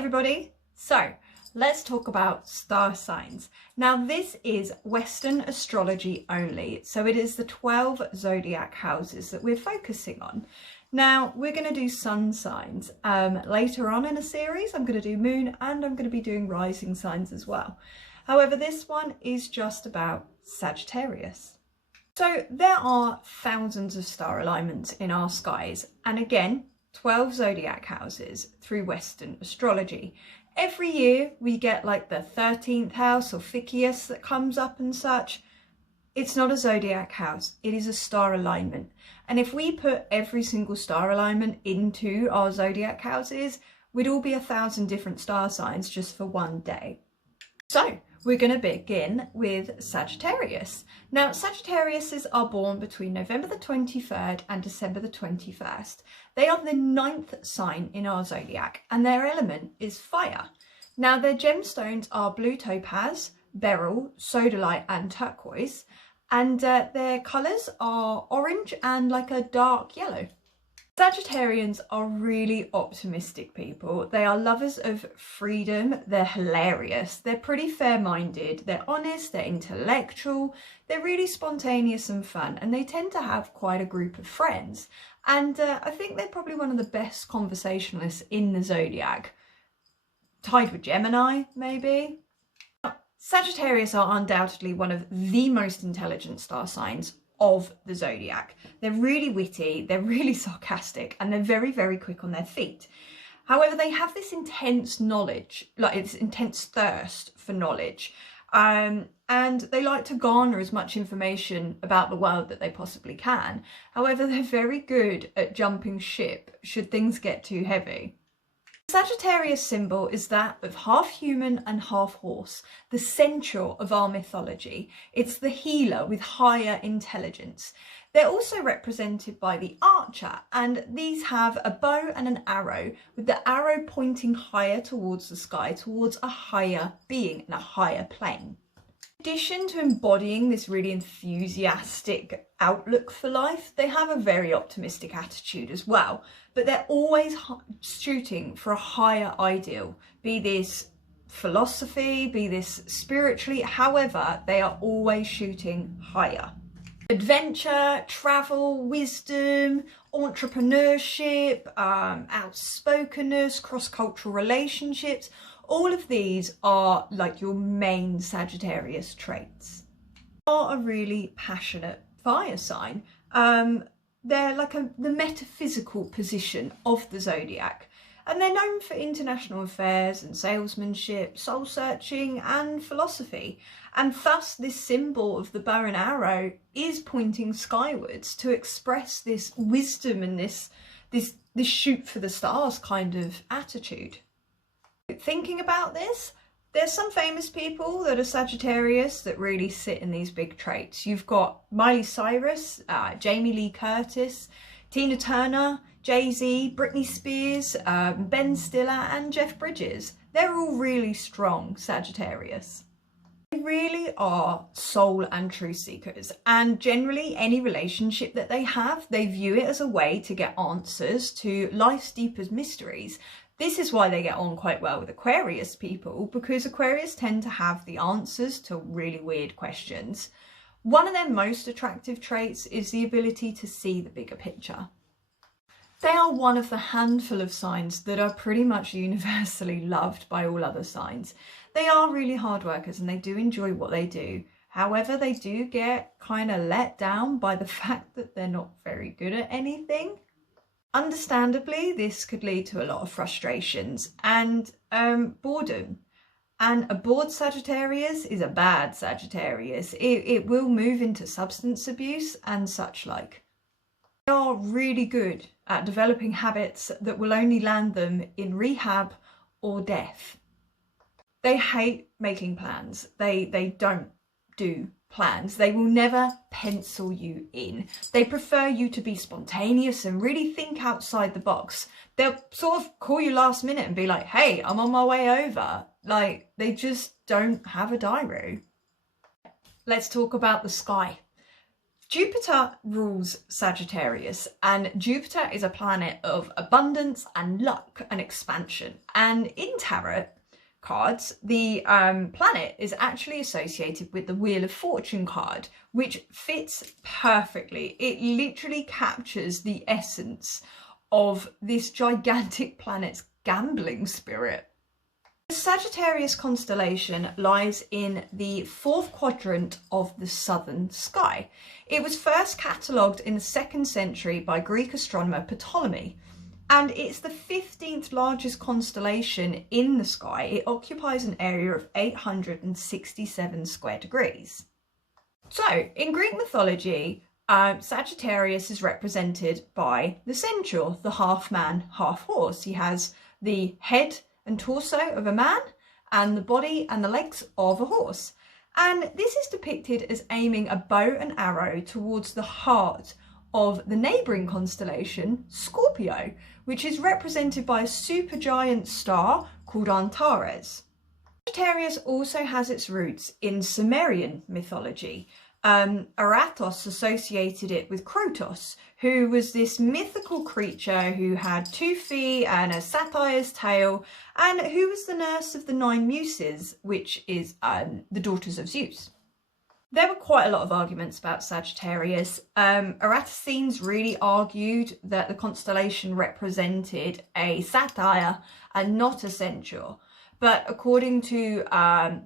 everybody. So let's talk about star signs. Now this is Western astrology only, so it is the 12 zodiac houses that we're focusing on. Now we're going to do sun signs later on in a series. I'm going to do moon and I'm going to be doing rising signs as well. However, this one is just about Sagittarius. So there are thousands of star alignments in our skies, and again 12 zodiac houses through Western astrology. Every year we get like the 13th house or Ficus that comes up and such. It's not a zodiac house, it is a star alignment. And if we put every single star alignment into our zodiac houses, we'd all be 1,000 different star signs just for one day. So we're going to begin with Sagittarius. Now, Sagittariuses are born between November the 23rd and December the 21st. They are the 9th sign in our zodiac and their element is fire. Now, their gemstones are blue topaz, beryl, sodalite and turquoise, and their colours are orange and like a dark yellow. Sagittarians are really optimistic people. They are lovers of freedom, they're hilarious, they're pretty fair-minded, they're honest, they're intellectual, they're really spontaneous and fun, and they tend to have quite a group of friends. And I think they're probably one of the best conversationalists in the zodiac, tied with Gemini maybe. Sagittarius are undoubtedly one of the most intelligent star signs of the zodiac. They're really witty, they're really sarcastic, and they're very, very quick on their feet. However, they have this intense knowledge, like this intense thirst for knowledge, and they like to garner as much information about the world that they possibly can. However, they're very good at jumping ship should things get too heavy. The Sagittarius symbol is that of half human and half horse, the centaur of our mythology. It's the healer with higher intelligence. They're also represented by the archer, and these have a bow and an arrow, with the arrow pointing higher towards the sky, towards a higher being and a higher plane. In addition to embodying this really enthusiastic outlook for life, they have a very optimistic attitude as well, but they're always shooting for a higher ideal, be this philosophy, be this spiritually, however, they are always shooting higher. Adventure, travel, wisdom, entrepreneurship, outspokenness, cross-cultural relationships, all of these are like your main Sagittarius traits. They are a really passionate fire sign. They're like the metaphysical position of the zodiac, and they're known for international affairs and salesmanship, soul searching and philosophy. And thus this symbol of the bow and arrow is pointing skywards to express this wisdom and this shoot for the stars kind of attitude. Thinking about this, there's some famous people that are Sagittarius that really sit in these big traits. You've got Miley Cyrus, Jamie Lee Curtis, Tina Turner, Jay-Z, Britney Spears, Ben Stiller and Jeff Bridges. They're all really strong Sagittarius. They really are soul and truth seekers, and generally any relationship that they have, they view it as a way to get answers to life's deepest mysteries. This is why they get on quite well with Aquarius people, because Aquarius tend to have the answers to really weird questions. One of their most attractive traits is the ability to see the bigger picture. They are one of the handful of signs that are pretty much universally loved by all other signs. They are really hard workers and they do enjoy what they do. However, they do get kind of let down by the fact that they're not very good at anything. Understandably, this could lead to a lot of frustrations and boredom. And a bored Sagittarius is a bad Sagittarius. It will move into substance abuse and such like. They are really good at developing habits that will only land them in rehab or death. They hate making plans. They don't do plans. They will never pencil you in. They prefer you to be spontaneous and really think outside the box. They'll sort of call you last minute and be like, hey, I'm on my way over. Like, they just don't have a diary. Let's talk about the sky. Jupiter rules Sagittarius, and Jupiter is a planet of abundance and luck and expansion. And in tarot cards, the planet is actually associated with the Wheel of Fortune card, which fits perfectly. It literally captures the essence of this gigantic planet's gambling spirit. The Sagittarius constellation lies in the 4th quadrant of the southern sky. It was first catalogued in the 2nd century by Greek astronomer Ptolemy, and it's the 15th largest constellation in the sky. It occupies an area of 867 square degrees. So, in Greek mythology, Sagittarius is represented by the centaur, the half man, half horse. He has the head and torso of a man and the body and the legs of a horse. And this is depicted as aiming a bow and arrow towards the heart of the neighbouring constellation, Scorpio, which is represented by a supergiant star called Antares. Sagittarius also has its roots in Sumerian mythology. Aratos associated it with Krotos, who was this mythical creature who had 2 feet and a satyr's tail, and who was the nurse of the 9 muses, which is the daughters of Zeus. There were quite a lot of arguments about Sagittarius. Eratosthenes really argued that the constellation represented a satyr and not a centaur. But according to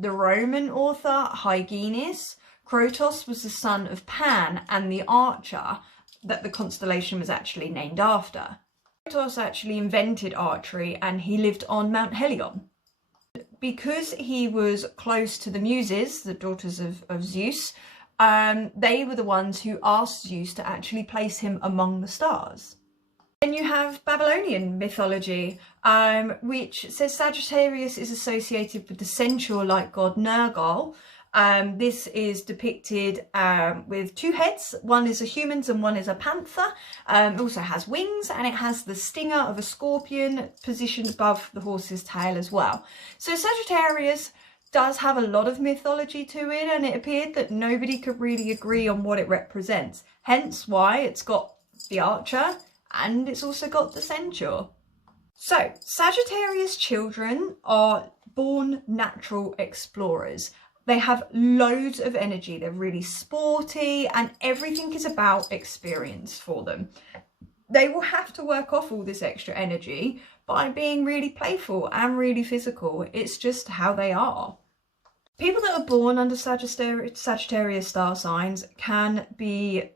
the Roman author Hyginus, Krotos was the son of Pan and the archer that the constellation was actually named after. Krotos actually invented archery and he lived on Mount Helion. Because he was close to the Muses, the daughters of Zeus, they were the ones who asked Zeus to actually place him among the stars. Then you have Babylonian mythology, which says Sagittarius is associated with the centaur-like god Nergal. This is depicted with 2 heads. One is a human's and one is a panther. It also has wings and it has the stinger of a scorpion positioned above the horse's tail as well. So Sagittarius does have a lot of mythology to it, and it appeared that nobody could really agree on what it represents. Hence why it's got the archer and it's also got the centaur. So Sagittarius children are born natural explorers. They have loads of energy, they're really sporty, and everything is about experience for them. They will have to work off all this extra energy by being really playful and really physical. It's just how they are. People that are born under Sagittarius star signs can be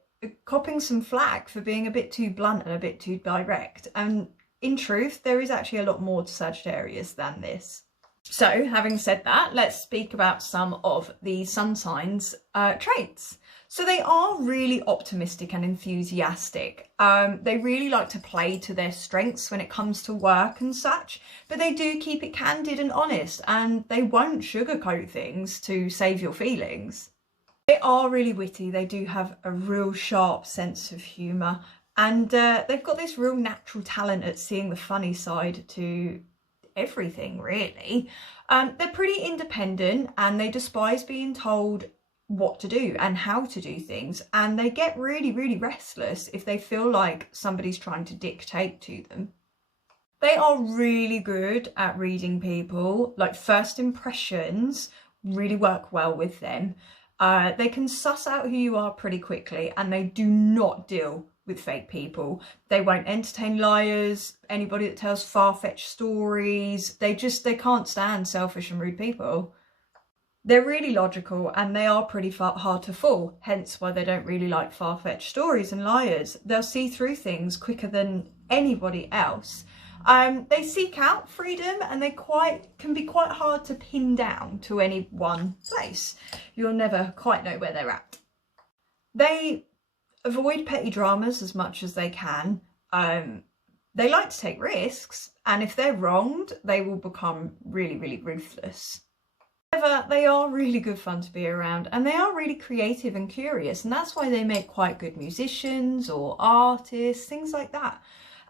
copping some flack for being a bit too blunt and a bit too direct. And in truth, there is actually a lot more to Sagittarius than this. So, having said that, let's speak about some of the sun signs' traits. So they are really optimistic and enthusiastic. They really like to play to their strengths when it comes to work and such, but they do keep it candid and honest, and they won't sugarcoat things to save your feelings. They are really witty. They do have a real sharp sense of humour, and they've got this real natural talent at seeing the funny side to everything, really. They're pretty independent and they despise being told what to do and how to do things, and they get really, really restless if they feel like somebody's trying to dictate to them. They are really good at reading people, like first impressions really work well with them. They can suss out who you are pretty quickly, and they do not deal with fake people. They won't entertain liars, anybody that tells far-fetched stories. They can't stand selfish and rude people. They're really logical and they are pretty hard to fool, hence why they don't really like far-fetched stories and liars. They'll see through things quicker than anybody else. They seek out freedom and they can be quite hard to pin down to any one place. You'll never quite know where they're at. They avoid petty dramas as much as they can. They like to take risks, and if they're wronged, they will become really, really ruthless. However, they are really good fun to be around, and they are really creative and curious, and that's why they make quite good musicians or artists, things like that.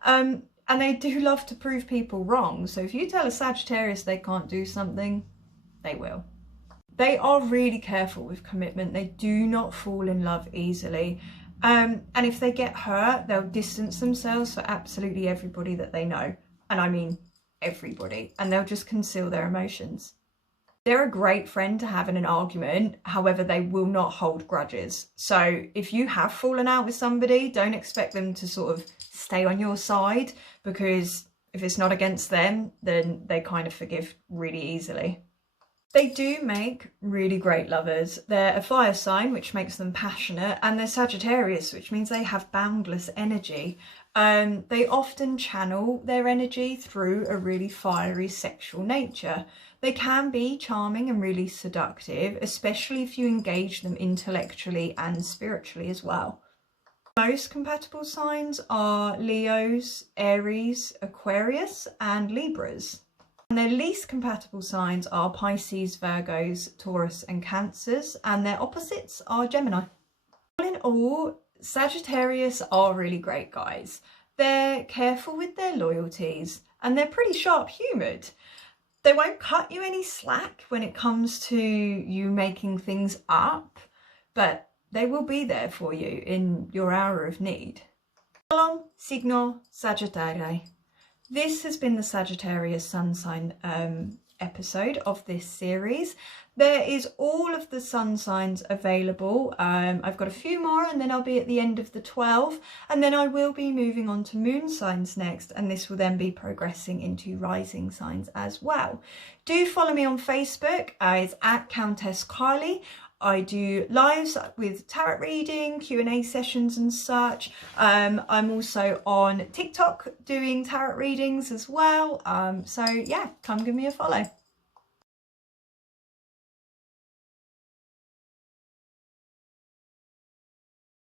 And they do love to prove people wrong, so if you tell a Sagittarius they can't do something, they will. They are really careful with commitment. They do not fall in love easily. And if they get hurt, they'll distance themselves for absolutely everybody that they know. And I mean everybody. And they'll just conceal their emotions. They're a great friend to have in an argument. However, they will not hold grudges. So if you have fallen out with somebody, don't expect them to sort of stay on your side, because if it's not against them, then they kind of forgive really easily. They do make really great lovers. They're a fire sign, which makes them passionate, and they're Sagittarius, which means they have boundless energy. They often channel their energy through a really fiery sexual nature. They can be charming and really seductive, especially if you engage them intellectually and spiritually as well. Most compatible signs are Leos, Aries, Aquarius, and Libras. And their least compatible signs are Pisces, Virgos, Taurus, and Cancers, and their opposites are Gemini. All in all, Sagittarius are really great guys. They're careful with their loyalties, and they're pretty sharp-humoured. They won't cut you any slack when it comes to you making things up, but they will be there for you in your hour of need. Shalom, signo Sagittarii. This has been the Sagittarius sun sign episode of this series. There is all of the sun signs available. I've got a few more, and then I'll be at the end of the 12, and then I will be moving on to moon signs next, and this will then be progressing into rising signs as well. Do follow me on Facebook. It's at Countess Kylie. I do lives with tarot reading, Q&A sessions and such. I'm also on TikTok doing tarot readings as well. So yeah, come give me a follow.